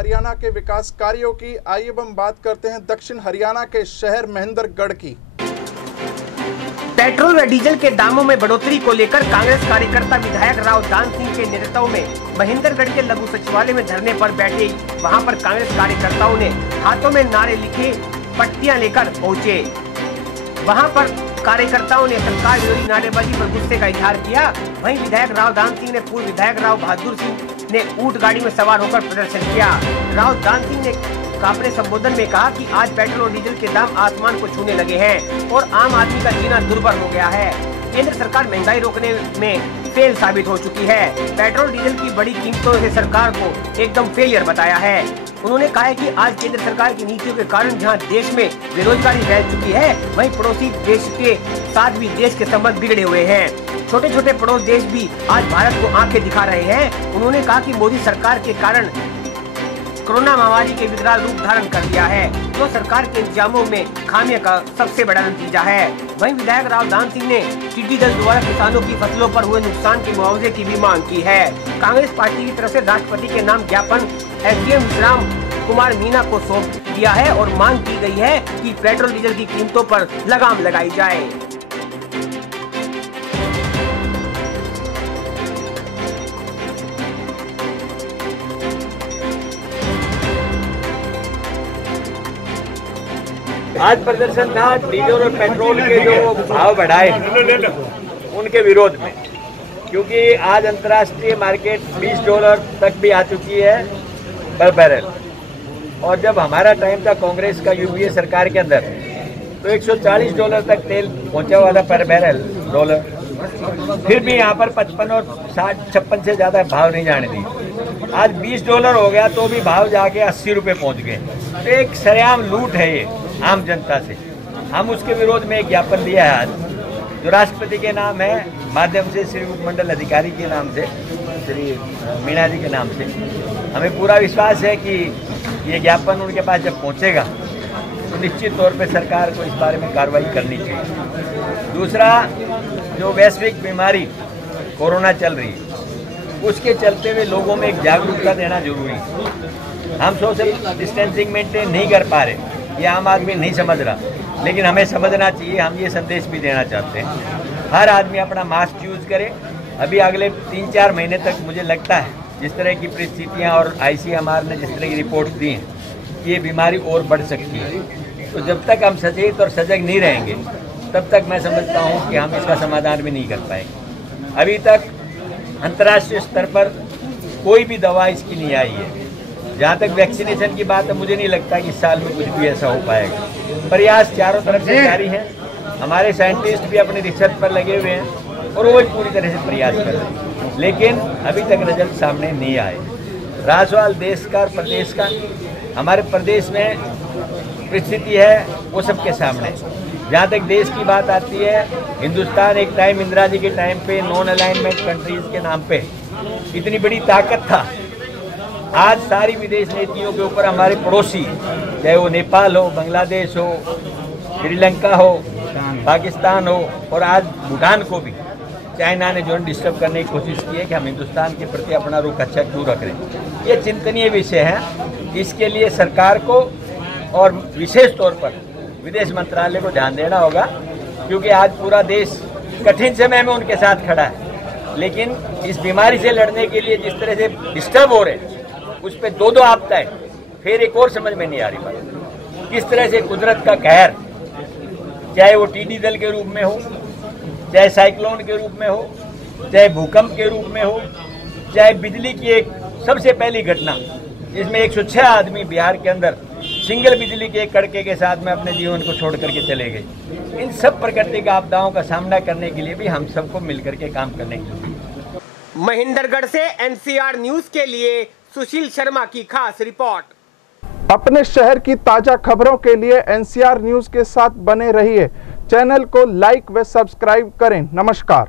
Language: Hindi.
हरियाणा के विकास कार्यों की। आइए अब हम बात करते हैं दक्षिण हरियाणा के शहर महेंद्रगढ़ की। पेट्रोल व डीजल के दामों में बढ़ोतरी को लेकर कांग्रेस कार्यकर्ता विधायक राव दान सिंह के नेतृत्व में महेंद्रगढ़ के लघु सचिवालय में धरने पर बैठे। वहां पर कांग्रेस कार्यकर्ताओं ने हाथों में नारे लिखे पट्टियां लेकर पहुंचे। वहां पर कार्यकर्ताओं ने सरकार विरोधी नारेबाजी पर गुस्से का इजहार किया। वहीं विधायक राव दान सिंह ने पूर्व विधायक राव बहादुर सिंह ने ऊंट गाड़ी में सवार होकर प्रदर्शन किया। राव दान सिंह ने अपने संबोधन में कहा कि आज पेट्रोल और डीजल के दाम आसमान को छूने लगे हैं और आम आदमी का जीना दुर्भर हो गया है। केंद्र सरकार महंगाई रोकने में फेल साबित हो चुकी है। पेट्रोल डीजल की बड़ी कीमतों से सरकार को एकदम फेलियर बताया है। उन्होंने कहा है कि आज केंद्र सरकार की नीतियों के कारण जहां देश में बेरोजगारी फैल चुकी है, वहीं पड़ोसी देश के साथ भी देश के संबंध बिगड़े हुए हैं। छोटे छोटे पड़ोस देश भी आज भारत को आंखें दिखा रहे हैं। उन्होंने कहा कि मोदी सरकार के कारण कोरोना महामारी के विकराल रूप धारण कर दिया है, जो सरकार के इंतजामों में खामियों का सबसे बड़ा नतीजा है। वहीं विधायक राव दान सिंह ने टिड्डी दल द्वारा किसानों की फसलों पर हुए नुकसान के मुआवजे की भी मांग की है। कांग्रेस पार्टी की तरफ से राष्ट्रपति के नाम ज्ञापन एसडीएम विश्राम कुमार मीना को सौंप दिया है और मांग की गई है कि पेट्रोल डीजल की कीमतों पर लगाम लगाई जाए। आज प्रदर्शन था डीजल और पेट्रोल के जो भाव बढ़ाए उनके विरोध में, क्योंकि आज अंतर्राष्ट्रीय मार्केट $20 तक भी आ चुकी है पर बैरल। और जब हमारा टाइम था कांग्रेस का यूपीए सरकार के अंदर, तो $140 तक तेल पहुंचा हुआ था पर बैरल डॉलर। फिर भी यहाँ पर 55 और 60-56 से ज़्यादा भाव नहीं जाने दी। आज $20 हो गया तो भी भाव जाके 80 रुपये पहुँच गए। तो एक सरेआम लूट है ये आम जनता से। हम उसके विरोध में एक ज्ञापन दिया है आज, जो राष्ट्रपति के नाम है माध्यम से श्री उपमंडल अधिकारी के नाम से, श्री मीणा जी के नाम से। हमें पूरा विश्वास है कि ये ज्ञापन उनके पास जब पहुंचेगा तो निश्चित तौर पे सरकार को इस बारे में कार्रवाई करनी चाहिए। दूसरा, जो वैश्विक बीमारी कोरोना चल रही है, उसके चलते हुए लोगों में एक जागरूकता देना जरूरी है। हम सोशल डिस्टेंसिंग मेंटेन नहीं कर पा रहे, ये आम आदमी नहीं समझ रहा, लेकिन हमें समझना चाहिए। हम ये संदेश भी देना चाहते हैं, हर आदमी अपना मास्क यूज करे। अभी अगले 3-4 महीने तक मुझे लगता है जिस तरह की परिस्थितियां और ICMR ने जिस तरह की रिपोर्ट दी हैं, ये बीमारी और बढ़ सकती है। तो जब तक हम सचेत और सजग नहीं रहेंगे, तब तक मैं समझता हूँ कि हम इसका समाधान भी नहीं कर पाएंगे। अभी तक अंतर्राष्ट्रीय स्तर पर कोई भी दवा इसकी नहीं आई है। जहाँ तक वैक्सीनेशन की बात है, मुझे नहीं लगता कि इस साल में कुछ भी ऐसा हो पाएगा। प्रयास चारों तरफ से जारी है। हमारे साइंटिस्ट भी अपने रिसर्च पर लगे हुए हैं और वो पूरी तरह से प्रयास कर रहे हैं, लेकिन अभी तक रिजल्ट सामने नहीं आए। राजवाल देश का और प्रदेश का, हमारे प्रदेश में परिस्थिति है वो सबके सामने। जहाँ तक देश की बात आती है, हिंदुस्तान एक टाइम इंदिरा जी के टाइम पे नॉन अलाइनमेंट कंट्रीज के नाम पे इतनी बड़ी ताकत था। आज सारी विदेश नीतियों के ऊपर हमारे पड़ोसी, चाहे वो नेपाल हो, बांग्लादेश हो, श्रीलंका हो, पाकिस्तान हो, और आज भूटान को भी चाइना ने जो डिस्टर्ब करने की कोशिश की है कि हम हिंदुस्तान के प्रति अपना रुख अच्छा क्यों रख रहे हैं। ये चिंतनीय विषय है। इसके लिए सरकार को और विशेष तौर पर विदेश मंत्रालय को ध्यान देना होगा, क्योंकि आज पूरा देश कठिन समय में उनके साथ खड़ा है। लेकिन इस बीमारी से लड़ने के लिए जिस तरह से डिस्टर्ब हो रहे हैं, उस पर दो आपदाएं, फिर एक और समझ में नहीं आ रही बात। किस तरह से कुदरत का कहर, चाहे वो टिड्डी दल के रूप में हो, चाहे साइक्लोन के रूप में हो, चाहे भूकंप के रूप में हो, चाहे बिजली की एक सबसे पहली घटना जिसमें 106 आदमी बिहार के अंदर सिंगल बिजली के एक कड़के के साथ में अपने जीवन को छोड़ करके चले गए। इन सब प्राकृतिक आपदाओं का सामना करने के लिए भी हम सबको मिलकर के काम करने की जरूरत है। महेंद्रगढ़ से NCR न्यूज के लिए सुशील शर्मा की खास रिपोर्ट। अपने शहर की ताजा खबरों के लिए NCR न्यूज के साथ बने रहिए। चैनल को लाइक व सब्सक्राइब करें। नमस्कार।